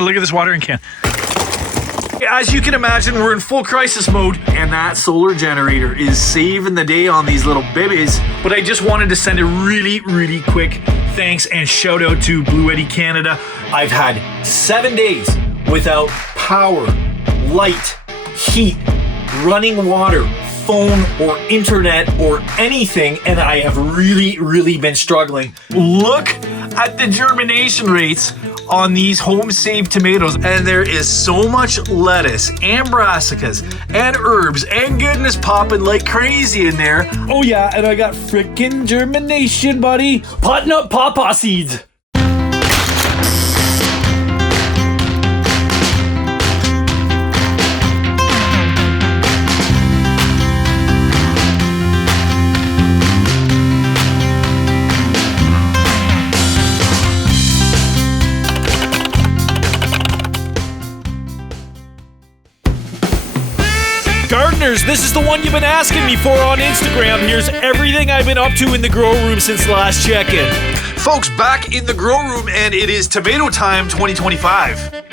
Look at this watering can. As you can imagine, we're in full crisis mode, and that solar generator is saving the day on these little babies. But I just wanted to send a really, really quick thanks and shout out to Blue Eddy Canada. I've had 7 days without power, light, heat, running water, phone or internet or anything, and I have really, really been struggling. Look at the germination rates on these home-saved tomatoes, and there is so much lettuce and brassicas and herbs and goodness popping like crazy in there. Oh yeah, and I got frickin' germination, buddy. Potting up pawpaw seeds. Gardeners, this is the one you've been asking me for on Instagram. Here's everything I've been up to in the grow room since last check-in. Folks, back in the grow room, and it is tomato time 2025.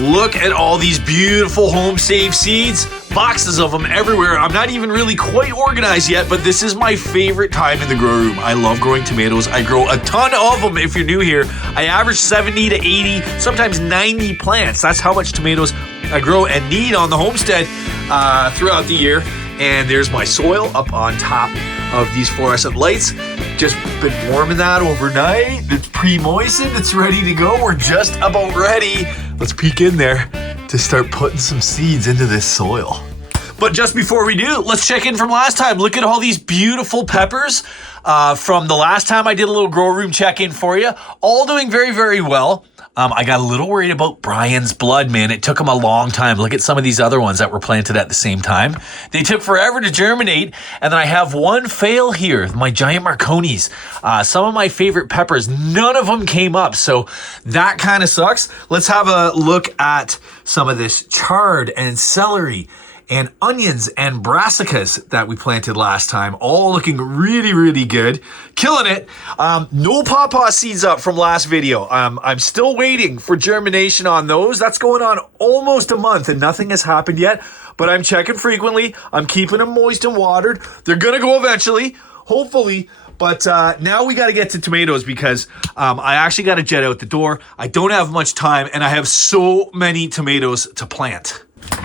Look at all these beautiful home-saved seeds. Boxes of them everywhere. I'm not even really quite organized yet, but this is my favorite time in the grow room. I love growing tomatoes. I grow a ton of them if you're new here. I average 70 to 80, sometimes 90 plants. That's how much tomatoes I grow and need on the homestead throughout the year. And there's my soil up on top of these fluorescent lights. Just been warming that overnight. It's pre-moistened. It's ready to go. We're just about ready. Let's peek in there to start putting some seeds into this soil. But just before we do, let's check in from last time. Look at all these beautiful peppers from the last time I did a little grow room check-in for you. All doing very, very well. I got a little worried about Brian's blood, man. It took him a long time. Look at some of these other ones that were planted at the same time. They took forever to germinate. And then I have one fail here, my giant Marconis. Some of my favorite peppers, none of them came up. So that kind of sucks. Let's have a look at some of this chard and celery and onions and brassicas that we planted last time, all looking really, really good. Killing it. No pawpaw seeds up from last video. I'm still waiting for germination on those. That's going on almost a month and nothing has happened yet, but I'm checking frequently. I'm keeping them moist and watered. They're gonna go eventually, hopefully. But now we got to get to tomatoes because I actually got to jet out the door. I don't have much time and I have so many tomatoes to plant.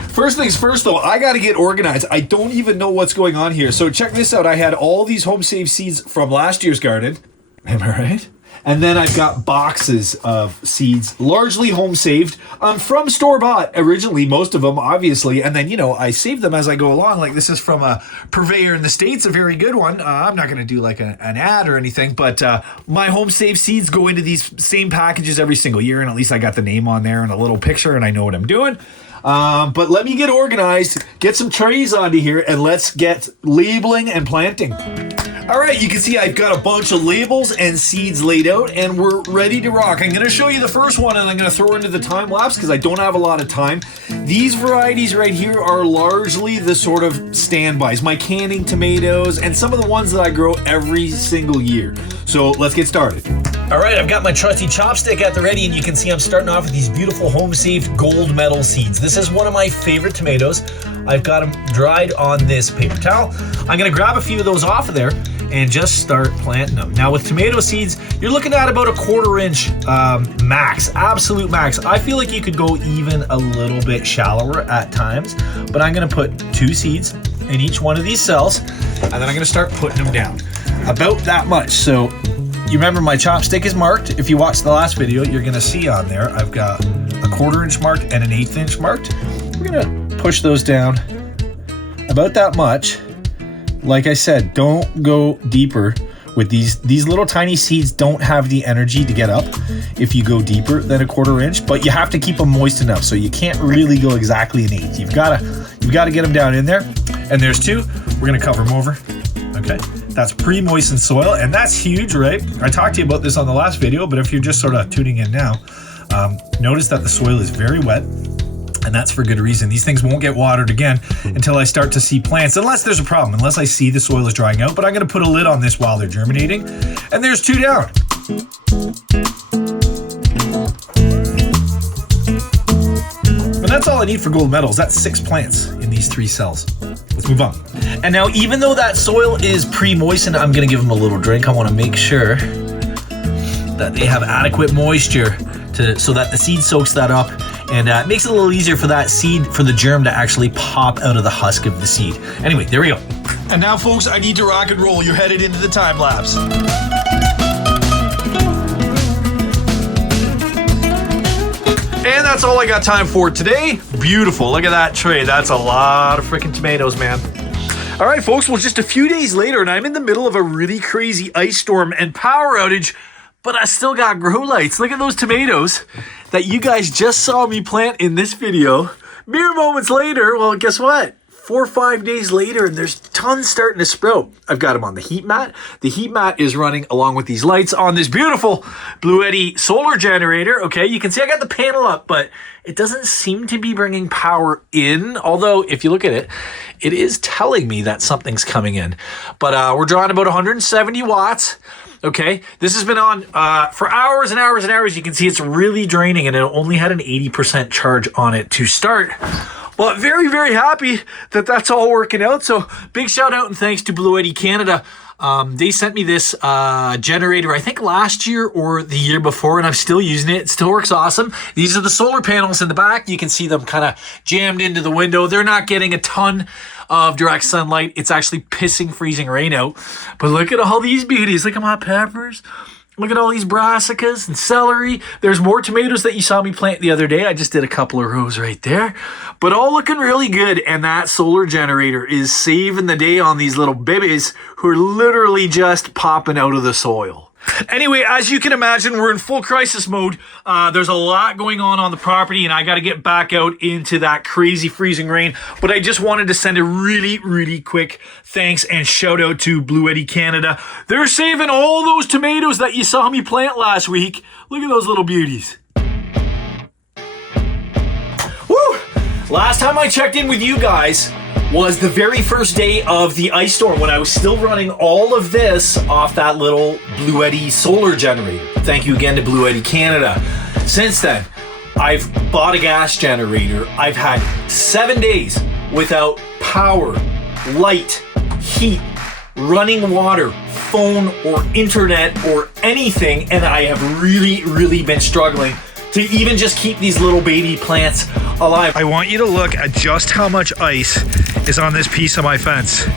First things first, though, I got to get organized. I don't even know what's going on here. So check this out. I had all these home-saved seeds from last year's garden. Am I right? And then I've got boxes of seeds, largely home-saved, from store-bought originally, most of them, obviously. And then, you know, I save them as I go along. Like this is from a purveyor in the States, a very good one. I'm not going to do like an ad or anything, but my home-saved seeds go into these same packages every single year. And at least I got the name on there and a little picture and I know what I'm doing. But let me get organized, get some trays onto here, and let's get labeling and planting. All right, you can see I've got a bunch of labels and seeds laid out, and we're ready to rock. I'm going to show you the first one, and I'm going to throw into the time lapse because I don't have a lot of time. These varieties right here are largely the sort of standbys, my canning tomatoes, and some of the ones that I grow every single year. So let's get started. All right, I've got my trusty chopstick at the ready, and you can see I'm starting off with these beautiful home-saved gold medal seeds. This is one of my favorite tomatoes. I've got them dried on this paper towel. I'm going to grab a few of those off of there and just start planting them. Now with tomato seeds, you're looking at about a 1/4 inch max, absolute max. I feel like you could go even a little bit shallower at times, but I'm going to put 2 seeds in each one of these cells, and then I'm going to start putting them down. About that much. So you remember my chopstick is marked. If you watched the last video, you're going to see on there I've got a 1/4 inch marked and an 1/8 inch marked. We're going to push those down about that much. Like I said, don't go deeper with these little tiny seeds. Don't have the energy to get up if you go deeper than a 1/4 inch, but you have to keep them moist enough, so you can't really go exactly an 1/8. You've got to get them down in there. And there's 2. We're going to cover them over. Okay, that's pre-moistened soil, and that's huge, right? I talked to you about this on the last video, but if you're just sort of tuning in now, notice that the soil is very wet. And that's for good reason. These things won't get watered again until I start to see plants, unless there's a problem, unless I see the soil is drying out. But I'm going to put a lid on this while they're germinating. And there's 2 down. I need for gold medal is that's 6 plants in these 3 cells. Let's move on. And now, even though that soil is pre-moistened, I'm gonna give them a little drink. I wanna make sure that they have adequate moisture so that the seed soaks that up, and it makes it a little easier for that seed, for the germ to actually pop out of the husk of the seed. Anyway, there we go. And now, folks, I need to rock and roll. You're headed into the time lapse. And that's all I got time for today. Beautiful. Look at that tray. That's a lot of freaking tomatoes, man. All right, folks. Well, just a few days later, and I'm in the middle of a really crazy ice storm and power outage, but I still got grow lights. Look at those tomatoes that you guys just saw me plant in this video. Mere moments later, well, guess what? 4 or 5 days later, and there's tons starting to sprout. I've got them on the heat mat. The heat mat is running along with these lights on this beautiful Bluetti solar generator. Okay, you can see I got the panel up, but it doesn't seem to be bringing power in. Although, if you look at it, it is telling me that something's coming in. But we're drawing about 170 watts. Okay, this has been on for hours and hours and hours. You can see it's really draining, and it only had an 80% charge on it to start. But very, very happy that that's all working out. So big shout out and thanks to Bluetti Canada. They sent me this generator, I think last year or the year before, and I'm still using it. It still works awesome. These are the solar panels in the back. You can see them kind of jammed into the window. They're not getting a ton of direct sunlight. It's actually pissing freezing rain out. But look at all these beauties. Look at my peppers. Look at all these brassicas and celery. There's more tomatoes that you saw me plant the other day. I just did a couple of rows right there. But all looking really good. And that solar generator is saving the day on these little babies who are literally just popping out of the soil. Anyway, as you can imagine, we're in full crisis mode. There's a lot going on the property, and I got to get back out into that crazy freezing rain. But I just wanted to send a really, really quick thanks and shout out to Bluetti Canada. They're saving all those tomatoes that you saw me plant last week. Look at those little beauties. Woo! Last time I checked in with you guys was the very first day of the ice storm when I was still running all of this off that little Bluetti solar generator. Thank you again to Bluetti Canada. Since then, I've bought a gas generator. I've had 7 days without power, light, heat, running water, phone or internet or anything, and I have really, really been struggling to even just keep these little baby plants alive. I want you to look at just how much ice is on this piece of my fence.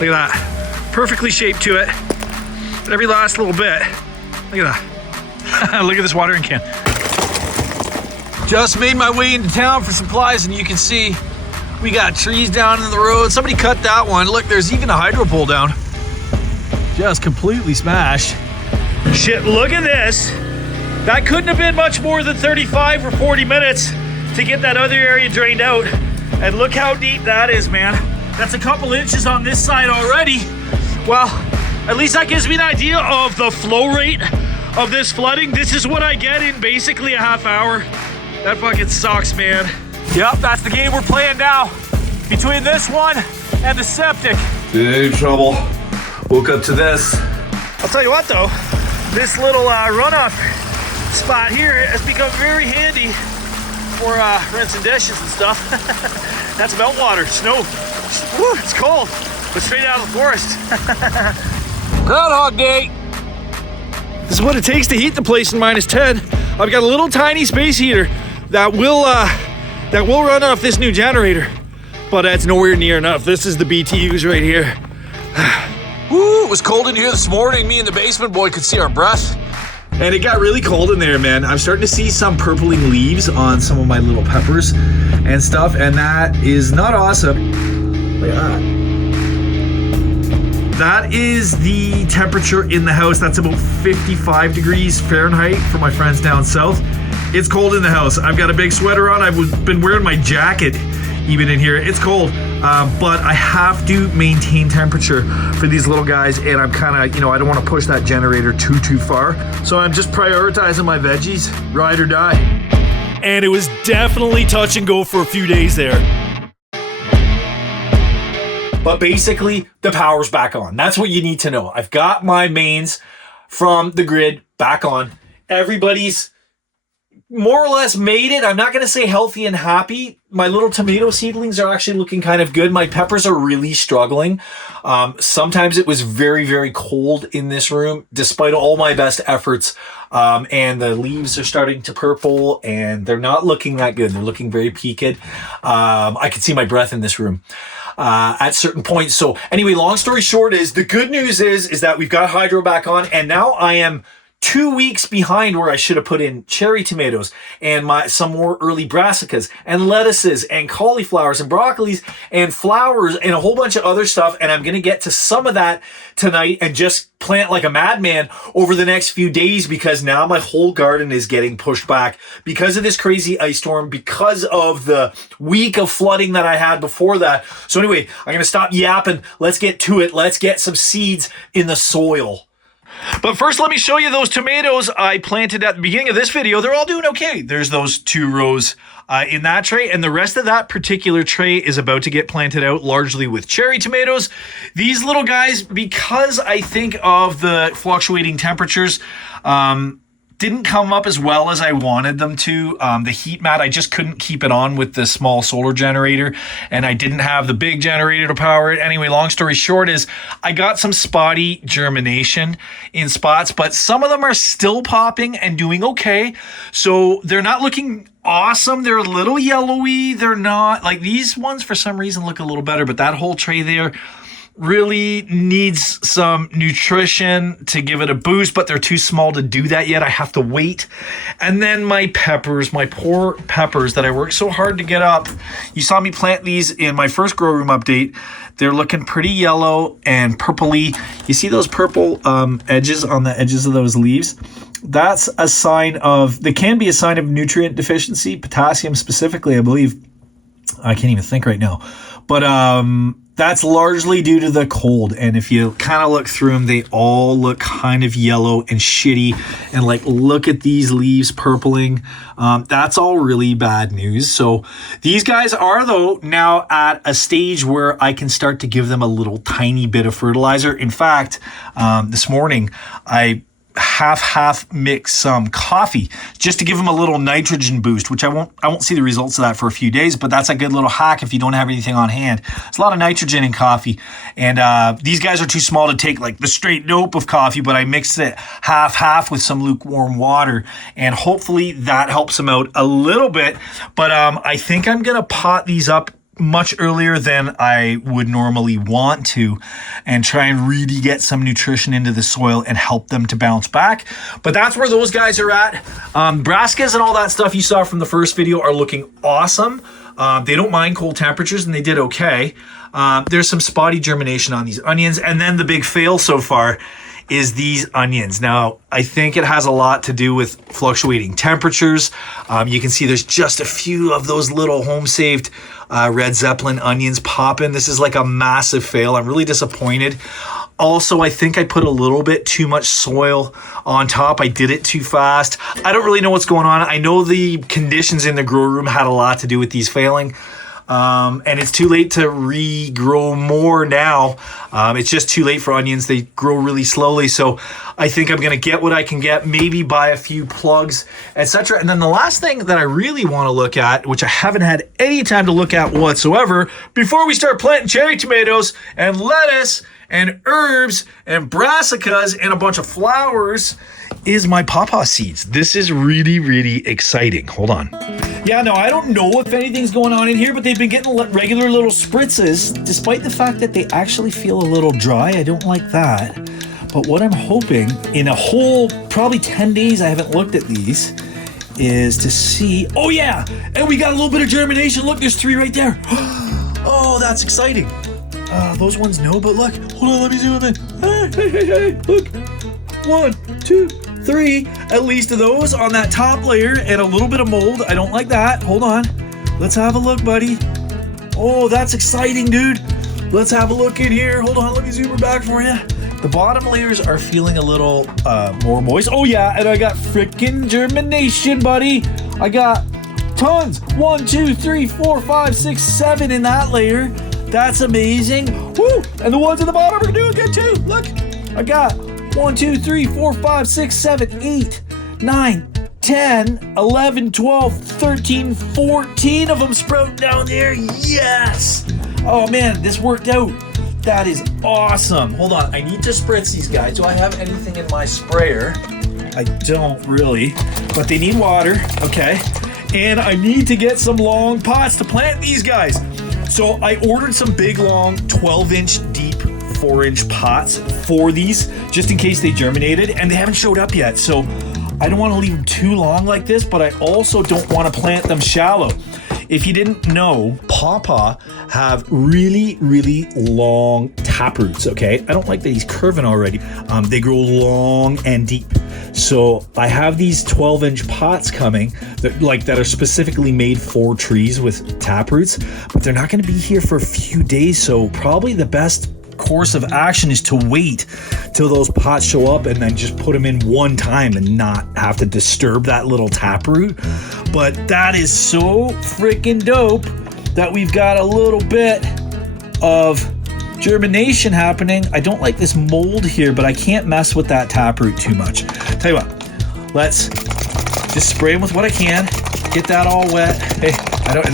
Look at that. Perfectly shaped to it. But every last little bit. Look at that. Look at this watering can. Just made my way into town for supplies, and you can see we got trees down in the road. Somebody cut that one. Look, there's even a hydro pole down. Just completely smashed. Shit, look at this. That couldn't have been much more than 35 or 40 minutes to get that other area drained out. And look how deep that is, man. That's a couple inches on this side already. Well, at least that gives me an idea of the flow rate of this flooding. This is what I get in basically a half hour. That fucking sucks, man. Yep, that's the game we're playing now. Between this one and the septic. Big trouble. Woke up to this. I'll tell you what though, this little runoff spot here has become very handy for rinsing dishes and stuff. That's meltwater, snow. Woo, it's cold, but straight out of the forest. Groundhog Day. This is what it takes to heat the place in -10. I've got a little tiny space heater that will run off this new generator, but it's nowhere near enough. This is the BTUs right here. Woo, it was cold in here this morning. Me and the basement boy could see our breath. And it got really cold in there, man. I'm starting to see some purpling leaves on some of my little peppers and stuff, and that is not awesome. Look at that. That is the temperature in the house. That's about 55 degrees Fahrenheit for my friends down south. It's cold in the house. I've got a big sweater on. I've been wearing my jacket even in here. It's cold, but I have to maintain temperature for these little guys, and I'm kind of, I don't want to push that generator too far. So I'm just prioritizing my veggies, ride or die. And it was definitely touch and go for a few days there. But basically, the power's back on. That's what you need to know. I've got my mains from the grid back on. Everybody's more or less made it. I'm not going to say healthy and happy. My little tomato seedlings are actually looking kind of good. My peppers are really struggling. Sometimes it was very, very cold in this room, despite all my best efforts. And the leaves are starting to purple, and they're not looking that good. They're looking very peaked. I can see my breath in this room at certain points. So anyway, long story short is the good news is that we've got hydro back on, and now I am 2 weeks behind where I should have put in cherry tomatoes and some more early brassicas and lettuces and cauliflowers and broccolis and flowers and a whole bunch of other stuff. And I'm going to get to some of that tonight and just plant like a madman over the next few days, because now my whole garden is getting pushed back because of this crazy ice storm, because of the week of flooding that I had before that. So anyway, I'm going to stop yapping. Let's get to it. Let's get some seeds in the soil. But first, let me show you those tomatoes I planted at the beginning of this video. They're all doing okay. There's those 2 rows in that tray, and the rest of that particular tray is about to get planted out largely with cherry tomatoes. These little guys, because I think of the fluctuating temperatures, didn't come up as well as I wanted them to. The heat mat, I just couldn't keep it on with the small solar generator, and I didn't have the big generator to power it. Anyway, long story short is I got some spotty germination in spots, but some of them are still popping and doing okay. So they're not looking awesome. They're a little yellowy. They're not like these ones for some reason look a little better, but that whole tray there really needs some nutrition to give it a boost, but they're too small to do that yet. I have to wait. And then my peppers, my poor peppers that I worked so hard to get up. You saw me plant these in my first grow room update. They're looking pretty yellow and purpley. You see those purple edges on the edges of those leaves? That's a sign of, they can be a sign of nutrient deficiency, potassium specifically, I believe. I can't even think right now. But that's largely due to the cold. And if you kind of look through them, they all look kind of yellow and shitty. And like, look at these leaves purpling. That's all really bad news. So these guys are, though, now at a stage where I can start to give them a little tiny bit of fertilizer. In fact, this morning, I half mix some coffee just to give them a little nitrogen boost, which I won't see the results of that for a few days, but that's a good little hack if you don't have anything on hand. There's a lot of nitrogen in coffee, and these guys are too small to take like the straight dope of coffee, but I mixed it half with some lukewarm water, and hopefully that helps them out a little bit. But I think I'm gonna pot these up much earlier than I would normally want to, and try and really get some nutrition into the soil and help them to bounce back. But that's where those guys are at. Brassicas and all that stuff you saw from the first video are looking awesome. They don't mind cold temperatures, and they did okay. There's some spotty germination on these onions, and then the big fail so far is these onions. Now, I think it has a lot to do with fluctuating temperatures. You can see there's just a few of those little home-saved Red Zeppelin onions popping. This is like a massive fail. I'm really disappointed. Also, I think I put a little bit too much soil on top. I did it too fast. I don't really know what's going on. I know the conditions in the grow room had a lot to do with these failing. And it's too late to regrow more now. It's just too late for onions. They grow really slowly. So I think I'm going to get what I can get, maybe buy a few plugs, etc. And then the last thing that I really want to look at, which I haven't had any time to look at whatsoever, before we start planting cherry tomatoes and lettuce and herbs and brassicas and a bunch of flowers, is my pawpaw seeds. This is really, really exciting. Hold on. Yeah, no, I don't know if anything's going on in here, but they've been getting regular little spritzes, despite the fact that they actually feel a little dry. I don't like that. But what I'm hoping, in a whole probably 10 days I haven't looked at these, is to see, oh yeah, and we got a little bit of germination. Look, there's 3 right there. Oh, that's exciting. Those ones no, but look, hold on, let me zoom in. Hey, look. 1, 2, 3, at least of those on that top layer, and a little bit of mold. I don't like that. Hold on. Let's have a look, buddy. Oh, that's exciting, dude. Let's have a look in here. Hold on, let me zoom her back for you. The bottom layers are feeling a little more moist. Oh yeah, and I got freaking germination, buddy. I got tons. 1, 2, 3, 4, 5, 6, 7 in that layer. That's amazing. Woo! And the ones at the bottom are doing good too. Look, I got 1, 2, 3, 4, 5, 6, 7, 8, 9, 10, 11, 12, 13, 14 of them sprouting down there. Yes! Oh man, this worked out. That is awesome. Hold on, I need to spritz these guys. Do I have anything in my sprayer? I don't really, but they need water, okay? And I need to get some long pots to plant these guys. So I ordered some big, long, 12-inch deep, 4-inch pots for these, just in case they germinated, and they haven't showed up yet. So I don't want to leave them too long like this, but I also don't want to plant them shallow. If you didn't know, pawpaw have really, really long taproots, okay? I don't like that he's curving already. They grow long and deep. So I have these 12-inch pots coming that are specifically made for trees with taproots, but they're not going to be here for a few days. So probably the best course of action is to wait till those pots show up and then just put them in one time and not have to disturb that little taproot. But that is so freaking dope that we've got a little bit of germination happening. I don't like this mold here, but I can't mess with that taproot too much. Tell you what, let's just spray them with what I can, get that all wet. Hey,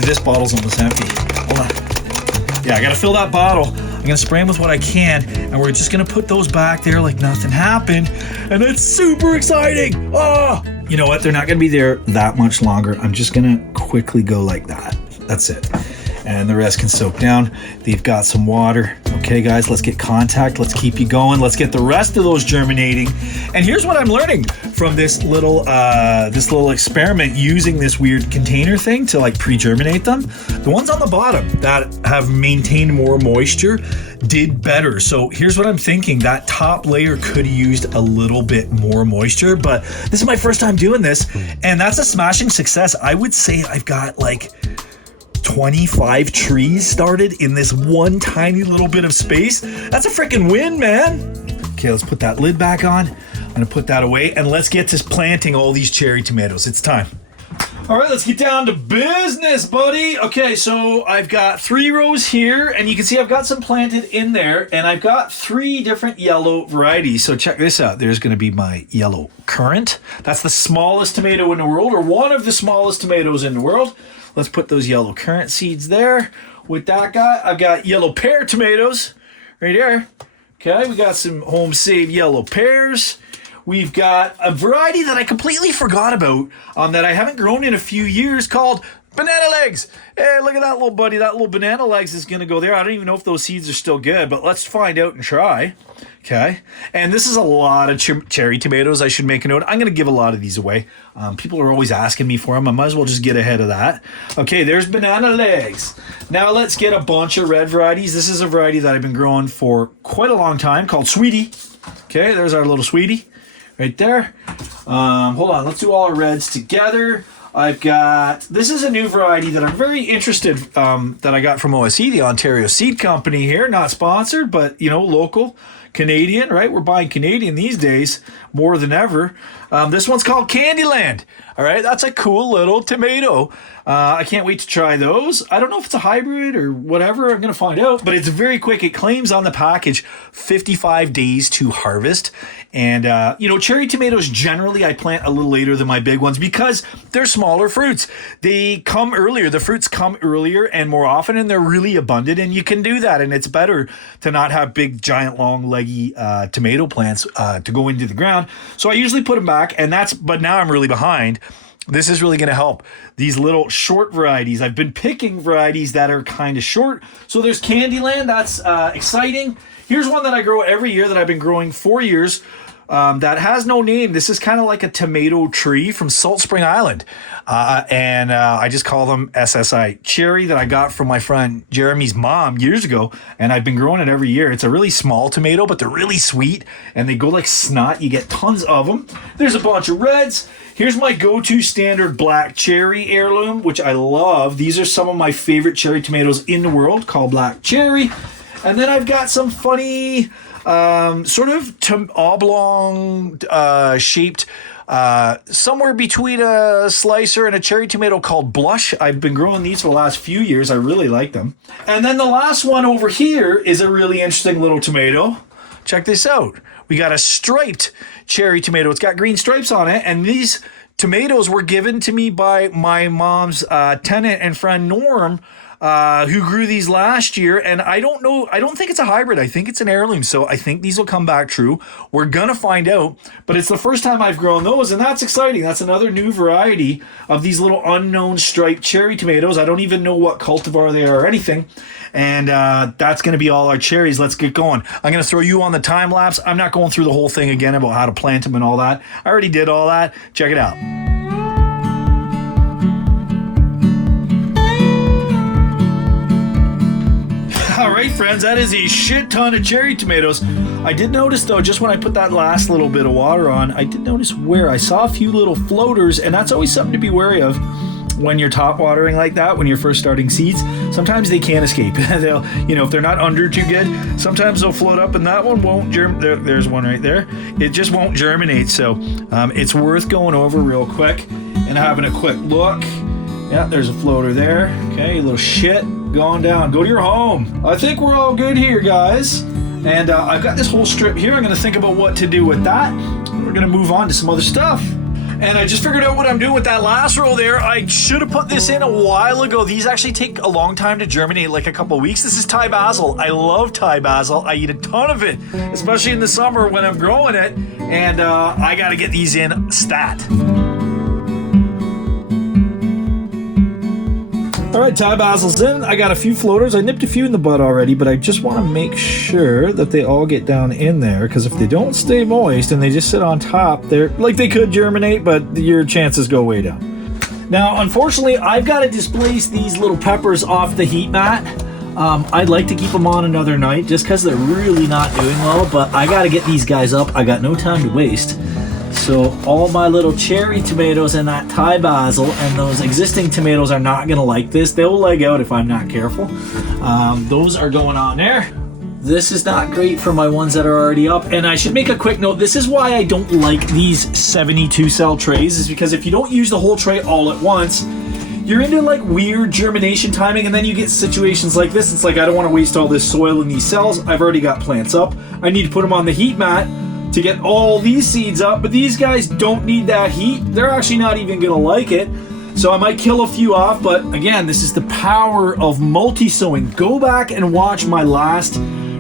this bottle's almost empty. Hold on. Yeah, I gotta fill that bottle. I'm gonna spray them with what I can, and we're just gonna put those back there like nothing happened, and it's super exciting. Oh, you know what? They're not gonna be there that much longer. I'm just gonna quickly go like that. That's it. And the rest can soak down. They've got some water. Okay, guys, let's get contact. Let's keep you going. Let's get the rest of those germinating. And here's what I'm learning from this little experiment using this weird container thing to like pre-germinate them. The ones on the bottom that have maintained more moisture did better. So here's what I'm thinking. That top layer could have used a little bit more moisture, but this is my first time doing this, and that's a smashing success. I would say I've got like 25 trees started in this one tiny little bit of space. That's a freaking win, man. Okay, let's put that lid back on. I'm gonna put that away, and let's get to planting all these cherry tomatoes. It's time. All right, let's get down to business, buddy. Okay, so I've got 3 rows here, and you can see I've got some planted in there, and I've got 3 different yellow varieties. So check this out. There's gonna be my yellow currant. That's the smallest tomato in the world, or one of the smallest tomatoes in the world. Let's put those yellow currant seeds there. With that guy, I've got yellow pear tomatoes right there. Okay, we got some home-saved yellow pears. We've got a variety that I completely forgot about that I haven't grown in a few years called banana legs. Hey, look at that little buddy. That little banana legs is going to go there. I don't even know if those seeds are still good, but let's find out and try. Okay, and this is a lot of cherry tomatoes. I should make a note. I'm going to give a lot of these away. People are always asking me for them. I might as well just get ahead of that. Okay, there's banana legs. Now let's get a bunch of red varieties. This is a variety that I've been growing for quite a long time called Sweetie. Okay, there's our little Sweetie right there. Hold on, let's do all our reds together. This is a new variety that I'm very interested, that I got from OSE, the Ontario Seed Company here. Not sponsored, but, you know, local. Canadian, right? We're buying Canadian these days more than ever. This one's called Candyland. All right, that's a cool little tomato. I can't wait to try those. I don't know if it's a hybrid or whatever. I'm going to find out, but it's very quick. It claims on the package 55 days to harvest. And, cherry tomatoes generally I plant a little later than my big ones because they're smaller fruits. They come earlier. The fruits come earlier and more often, and they're really abundant, and you can do that. And it's better to not have big, giant, long, leggy tomato plants to go into the ground. So I usually put them back, but now I'm really behind. This is really going to help. These little short varieties. I've been picking varieties that are kind of short. So there's Candyland. That's exciting. Here's one that I grow every year that I've been growing 4 years. That has no name. This is kind of like a tomato tree from Salt Spring Island. I just call them SSI Cherry that I got from my friend Jeremy's mom years ago. And I've been growing it every year. It's a really small tomato, but they're really sweet. And they go like snot. You get tons of them. There's a bunch of reds. Here's my go-to standard black cherry heirloom, which I love. These are some of my favorite cherry tomatoes in the world, called black cherry. And then I've got some funny sort of oblong shaped, somewhere between a slicer and a cherry tomato called Blush. I've been growing these for the last few years. I really like them. And then the last one over here is a really interesting little tomato. Check this out. We got a striped cherry tomato. It's got green stripes on it, and these tomatoes were given to me by my mom's tenant and friend Norm, who grew these last year. And I don't know, I don't think it's a hybrid. I think it's an heirloom. So I think these will come back true. We're going to find out. But it's the first time I've grown those, and that's exciting. That's another new variety of these little unknown striped cherry tomatoes. I don't even know what cultivar they are or anything. And that's going to be all our cherries. Let's get going. I'm going to throw you on the time lapse. I'm not going through the whole thing again about how to plant them and all that. I already did all that. Check it out. All right, friends, that is a shit ton of cherry tomatoes. I did notice, though, just when I put that last little bit of water on, I did notice where I saw a few little floaters, and that's always something to be wary of when you're top watering like that, when you're first starting seeds. Sometimes they can't escape. They'll, if they're not under too good, sometimes they'll float up, and that one won't germinate. There's one right there. It just won't germinate, so it's worth going over real quick and having a quick look. Yeah, there's a floater there. Okay, a little shit going down. Go to your home. I think we're all good here, guys. And I've got this whole strip here. I'm going to think about what to do with that. We're going to move on to some other stuff. And I just figured out what I'm doing with that last row there. I should have put this in a while ago. These actually take a long time to germinate, like a couple weeks. This is Thai basil. I love Thai basil. I eat a ton of it, especially in the summer when I'm growing it. And I got to get these in stat. All right, Thai basil's in. I got a few floaters. I nipped a few in the bud already, but I just want to make sure that they all get down in there, because if they don't stay moist and they just sit on top, they're like, they could germinate, but your chances go way down. Now, unfortunately, I've got to displace these little peppers off the heat mat. I'd like to keep them on another night just because they're really not doing well, but I got to get these guys up. I got no time to waste. So all my little cherry tomatoes and that Thai basil and those existing tomatoes are not going to like this. They'll leg out if I'm not careful. Those are going on there. This is not great for my ones that are already up. And I should make a quick note. This is why I don't like these 72 cell trays, is because if you don't use the whole tray all at once, you're into like weird germination timing, and then you get situations like this. It's like, I don't want to waste all this soil in these cells. I've already got plants up. I need to put them on the heat mat to get all these seeds up, but these guys don't need that heat. They're actually not even gonna like it. So I might kill a few off, but again, this is the power of multi-sowing. Go back and watch my last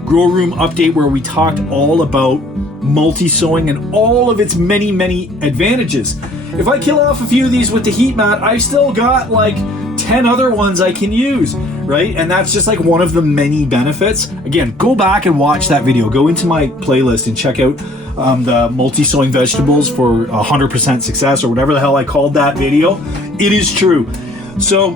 grow room update where we talked all about multi-sowing and all of its many, many advantages. If I kill off a few of these with the heat mat, I've still got like 10 other ones I can use, right? And that's just like one of the many benefits. Again, go back and watch that video. Go into my playlist and check out the multi-sowing vegetables for 100% success, or whatever the hell I called that video. It is true. So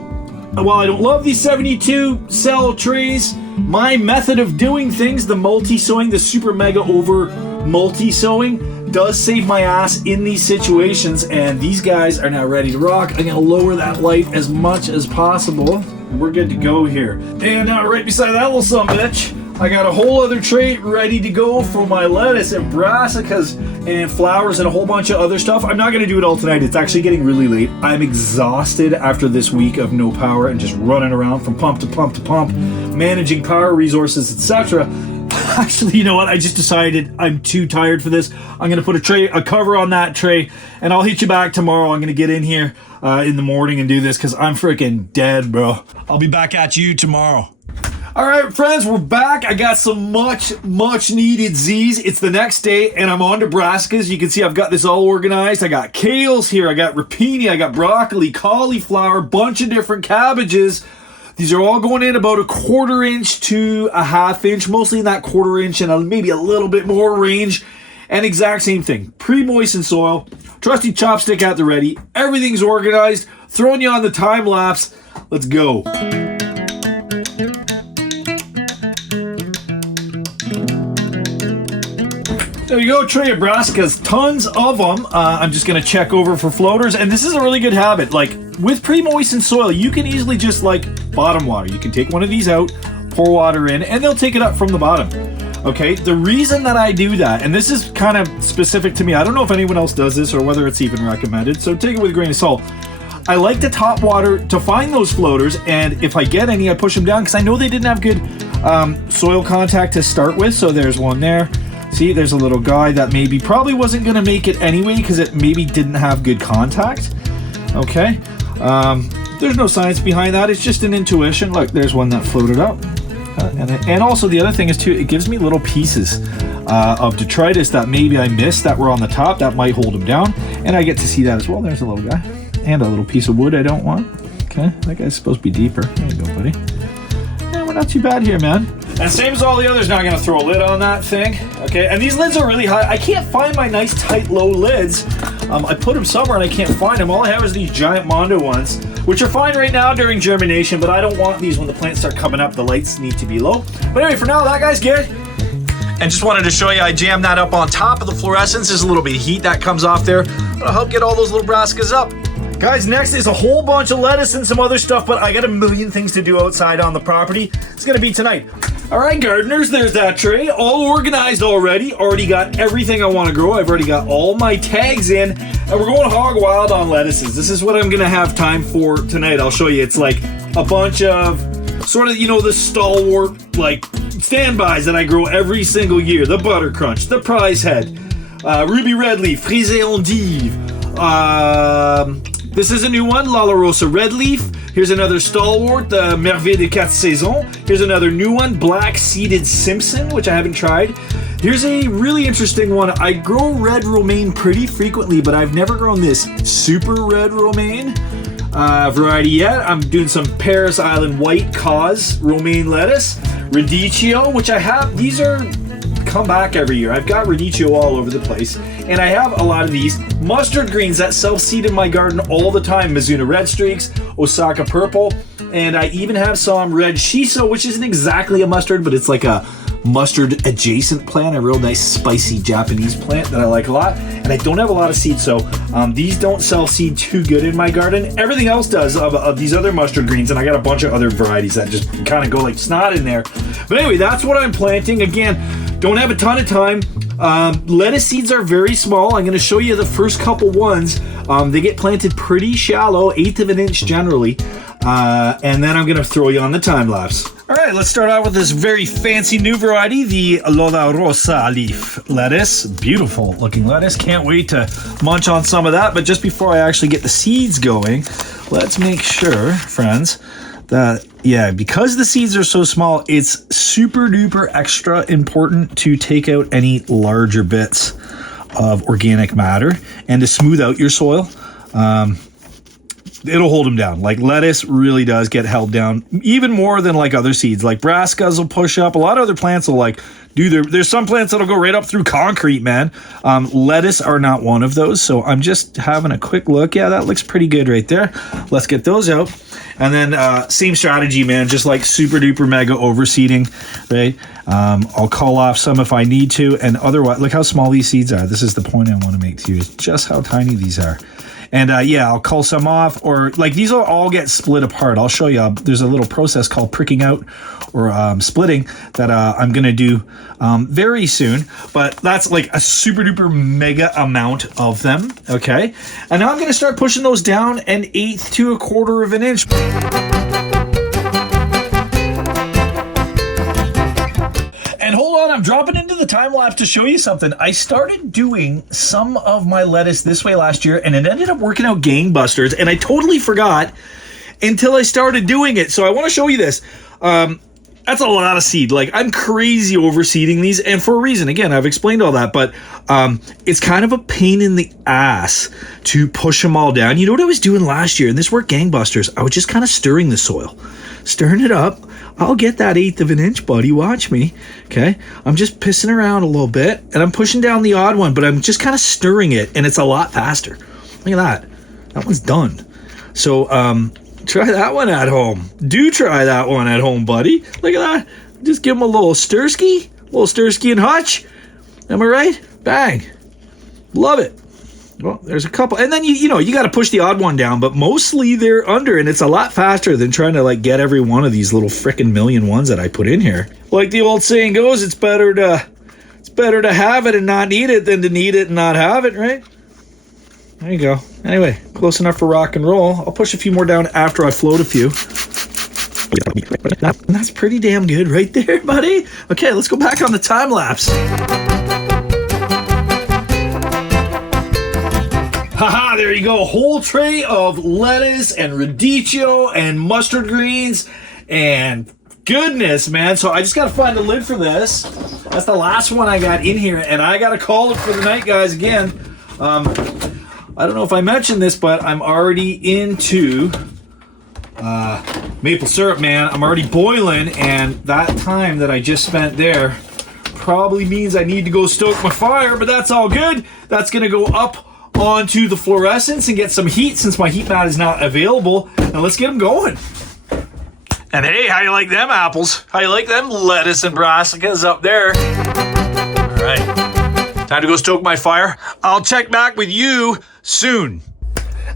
while I don't love these 72 cell trays, my method of doing things, the multi-sowing, the super mega over multi-sowing, does save my ass in these situations. And these guys are now ready to rock. I'm gonna lower that light as much as possible. We're good to go here. And now right beside that little sumbitch, I got a whole other tray ready to go for my lettuce and brassicas and flowers and a whole bunch of other stuff. I'm not going to do it all tonight. It's actually getting really late. I'm exhausted after this week of no power and just running around from pump to pump to pump, managing power resources, etc. Actually, you know what? I just decided I'm too tired for this. I'm going to put a cover on that tray, and I'll hit you back tomorrow. I'm going to get in here in the morning and do this because I'm freaking dead, bro. I'll be back at you tomorrow. All right, friends, we're back. I got some much needed Z's. It's the next day, and I'm on to brassicas. You can see I've got this all organized. I got kales here. I got rapini. I got broccoli, cauliflower, bunch of different cabbages. These are all going in about 1/4 inch to 1/2 inch, mostly in that 1/4 inch and maybe a little bit more range. And exact same thing. Pre-moistened soil, trusty chopstick at the ready. Everything's organized. Throwing you on the time lapse. Let's go. There you go, tray of brassicas, tons of them. I'm just gonna check over for floaters, and this is a really good habit. Like with pre-moistened soil, you can easily just like bottom water. You can take one of these out, pour water in, and they'll take it up from the bottom. Okay, the reason that I do that, and this is kind of specific to me, I don't know if anyone else does this or whether it's even recommended, so take it with a grain of salt. I like to top water to find those floaters, and if I get any, I push them down because I know they didn't have good soil contact to start with. So there's one there. See, there's a little guy that probably wasn't going to make it anyway because it maybe didn't have good contact. Okay. There's no science behind that. It's just an intuition. Look, there's one that floated up. And also the other thing is too, it gives me little pieces of detritus that maybe I missed that were on the top that might hold them down. And I get to see that as well. There's a little guy. And a little piece of wood I don't want. Okay, that guy's supposed to be deeper. There you go, buddy. Yeah, we're not too bad here, man. And same as all the others, now I'm going to throw a lid on that thing. Okay, and these lids are really high. I can't find my nice tight low lids. I put them somewhere and I can't find them. All I have is these giant Mondo ones, which are fine right now during germination, but I don't want these when the plants start coming up. The lights need to be low. But anyway, for now, that guy's good. And just wanted to show you, I jammed that up on top of the fluorescence. There's a little bit of heat that comes off there. It'll help get all those little brassicas up. Guys, next is a whole bunch of lettuce and some other stuff, but I got a million things to do outside on the property. It's gonna be tonight. All right, gardeners, there's that tray. All organized already. Already got everything I want to grow. I've already got all my tags in, and we're going hog wild on lettuces. This is what I'm gonna have time for tonight. I'll show you. It's like a bunch of sort of, the stalwart, like, standbys that I grow every single year. The Butter Crunch, the Prize Head, Ruby Red Leaf, Frisée Endive, this is a new one, La Rosa Red Leaf. Here's another stalwart, the Merveille des Quatre Saisons. Here's another new one, Black Seeded Simpson, which I haven't tried. Here's a really interesting one. I grow red romaine pretty frequently, but I've never grown this super red romaine variety yet. I'm doing some Paris Island White Cause romaine lettuce. Radicchio, which I have. These are come back every year. I've got radicchio all over the place, and I have a lot of these mustard greens that self-seed in my garden all the time. Mizuna Red Streaks, Osaka Purple, and I even have some red shiso, which isn't exactly a mustard, but it's like a mustard adjacent plant, a real nice spicy Japanese plant that I like a lot. And I don't have a lot of seeds, so these don't self-seed too good in my garden. Everything else does of these other mustard greens, and I got a bunch of other varieties that just kind of go like snot in there. But anyway, that's what I'm planting. Again, don't have a ton of time. Lettuce seeds are very small. I'm going to show you the first couple ones. They get planted pretty shallow, 1/8 of an inch generally. And then I'm going to throw you on the time lapse. All right, let's start out with this very fancy new variety, the Lola Rosa leaf lettuce. Beautiful looking lettuce. Can't wait to munch on some of that. But just before I actually get the seeds going, let's make sure, friends, that, because the seeds are so small, it's super duper extra important to take out any larger bits of organic matter and to smooth out your soil. It'll hold them down. Like lettuce really does get held down even more than like other seeds. Like brassicas will push up. A lot of other plants will like there's some plants that'll go right up through concrete, man. Lettuce are not one of those. So I'm just having a quick look. Yeah, that looks pretty good right there. Let's get those out. And then same strategy, man. Just like super duper mega overseeding, right? I'll call off some if I need to. And otherwise, look how small these seeds are. This is the point I want to make to you, is just how tiny these are. And I'll cull some off, or like these will all get split apart. I'll show you. There's a little process called pricking out or splitting that I'm going to do very soon. But that's like a super duper mega amount of them. Okay. And now I'm going to start pushing those down 1/8 to 1/4 of an inch. And hold on, I'm dropping into the time lapse to show you something. I started doing some of my lettuce this way last year, and it ended up working out gangbusters, and I totally forgot until I started doing it. So I want to show you this. That's a lot of seed. Like, I'm crazy overseeding these, and for a reason. Again, I've explained all that, but it's kind of a pain in the ass to push them all down. You know what I was doing last year, and this worked gangbusters? I was just kind of stirring the soil. Stirring it up. I'll get that 1/8 of an inch, buddy. Watch me. Okay. I'm just pissing around a little bit, and I'm pushing down the odd one, but I'm just kind of stirring it, and it's a lot faster. Look at that. That one's done. So, try that one at home. Do try that one at home, buddy. Look at that. Just give them a little stirski and hutch. Am I right? Bang. Love it. Well, there's a couple. And then, you got to push the odd one down, but mostly they're under, and it's a lot faster than trying to, like, get every one of these little frickin' million ones that I put in here. Like the old saying goes, it's better to have it and not need it than to need it and not have it, right? There you go. Anyway, close enough for rock and roll. I'll push a few more down after I float a few. That's pretty damn good right there, buddy. Okay, let's go back on the time lapse. Haha, there you go. A whole tray of lettuce and radicchio and mustard greens and goodness, man. So I just got to find a lid for this. That's the last one I got in here, and I got to call it for the night, guys, again. I don't know if I mentioned this, but I'm already into maple syrup, man. I'm already boiling, and that time that I just spent there probably means I need to go stoke my fire, but that's all good. That's going to go up onto the fluorescence and get some heat since my heat mat is not available. Now let's get them going. And hey, how you like them apples? How you like them lettuce and brassicas up there? All right, time to go stoke my fire. I'll check back with you soon.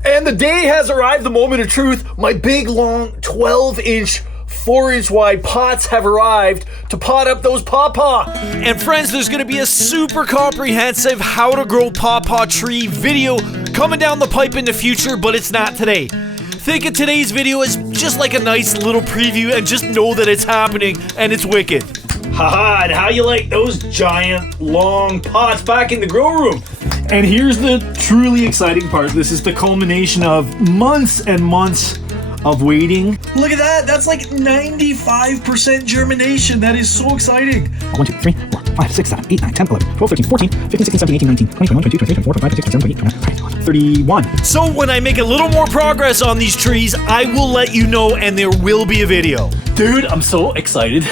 And the day has arrived, the moment of truth. My big, long, 12-inch, 4-inch wide pots have arrived to pot up those pawpaw. And friends, there's going to be a super comprehensive how to grow pawpaw tree video coming down the pipe in the future, but it's not today. Think of today's video as just like a nice little preview and just know that it's happening and it's wicked. Haha, and how you like those giant, long pots back in the grow room? And here's the truly exciting part. This is the culmination of months and months of waiting. Look at that. That's like 95% germination. That is so exciting. 1, 2, 3, 4, 5, 6, 7, 8, 9, 10, 11, 12, 13, 14, 15, 16, 17, 18, 19, 20, 21, 22, 23, 24, 25, 26, 27, 28, 29, 30, 31. So when I make a little more progress on these trees, I will let you know, and there will be a video. Dude, I'm so excited.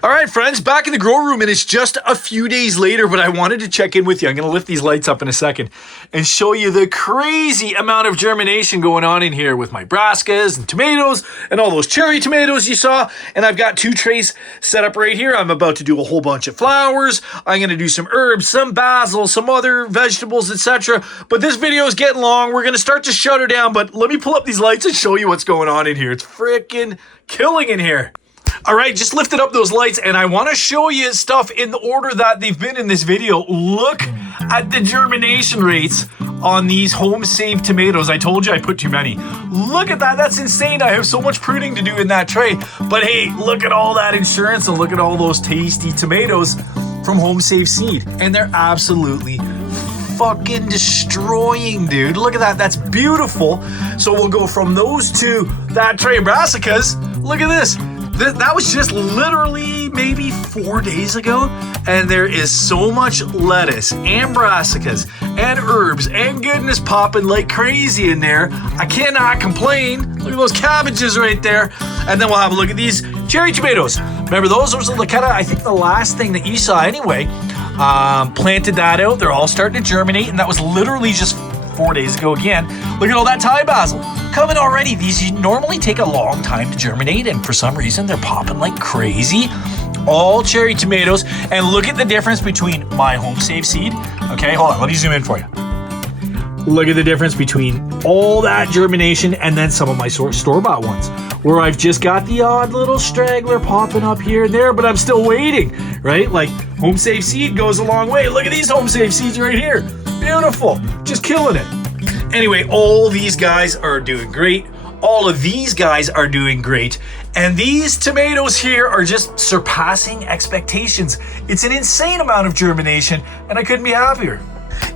All right, friends, back in the grow room, and it's just a few days later, but I wanted to check in with you. I'm going to lift these lights up in a second and show you the crazy amount of germination going on in here with my brassicas and tomatoes and all those cherry tomatoes you saw. And I've got 2 trays set up right here. I'm about to do a whole bunch of flowers. I'm going to do some herbs, some basil, some other vegetables, etc. But this video is getting long. We're going to start to shut her down, but let me pull up these lights and show you what's going on in here. It's freaking killing in here. All right, just lifted up those lights, and I want to show you stuff in the order that they've been in this video. Look at the germination rates on these home-saved tomatoes. I told you I put too many. Look at that. That's insane. I have so much pruning to do in that tray. But hey, look at all that insurance, and look at all those tasty tomatoes from home-saved seed. And they're absolutely fucking destroying, dude. Look at that. That's beautiful. So we'll go from those to that tray of brassicas. Look at this. That was just literally maybe 4 days ago, and there is so much lettuce and brassicas and herbs and goodness popping like crazy in there. I cannot complain. Look at those cabbages right there. And then we'll have a look at these cherry tomatoes. Remember those? Those are the kind of, I think, the last thing that you saw anyway. Planted that out. They're all starting to germinate, and that was literally just 4 days ago again. Look at all that Thai basil coming already. These normally take a long time to germinate, and for some reason they're popping like crazy. All cherry tomatoes, and look at the difference between my home saved seed. Okay, hold on, let me zoom in for you. Look at the difference between all that germination and then some of my store-bought ones, where I've just got the odd little straggler popping up here and there, but I'm still waiting, right? Like home saved seed goes a long way. Look at these home saved seeds right here. Beautiful, just killing it. Anyway, all these guys are doing great. All of these guys are doing great. And these tomatoes here are just surpassing expectations. It's an insane amount of germination, and I couldn't be happier.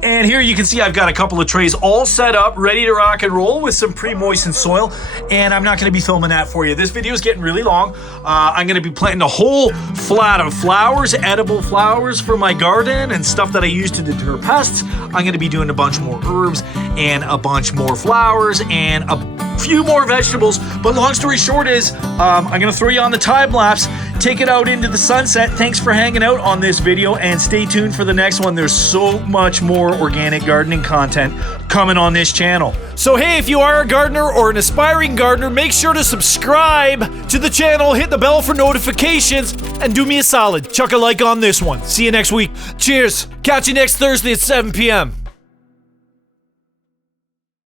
And here you can see I've got a couple of trays all set up, ready to rock and roll with some pre-moistened soil. And I'm not going to be filming that for you. This video is getting really long. I'm going to be planting a whole flat of flowers, edible flowers for my garden and stuff that I use to deter pests. I'm going to be doing a bunch more herbs and a bunch more flowers and a few more vegetables. But long story short is I'm going to throw you on the time lapse, take it out into the sunset. Thanks for hanging out on this video, and stay tuned for the next one. There's so much more organic gardening content coming on this channel. So hey, if you are a gardener or an aspiring gardener, make sure to subscribe to the channel, hit the bell for notifications, and do me a solid, chuck a like on this one. See you next week. Cheers. Catch you next Thursday at 7 p.m.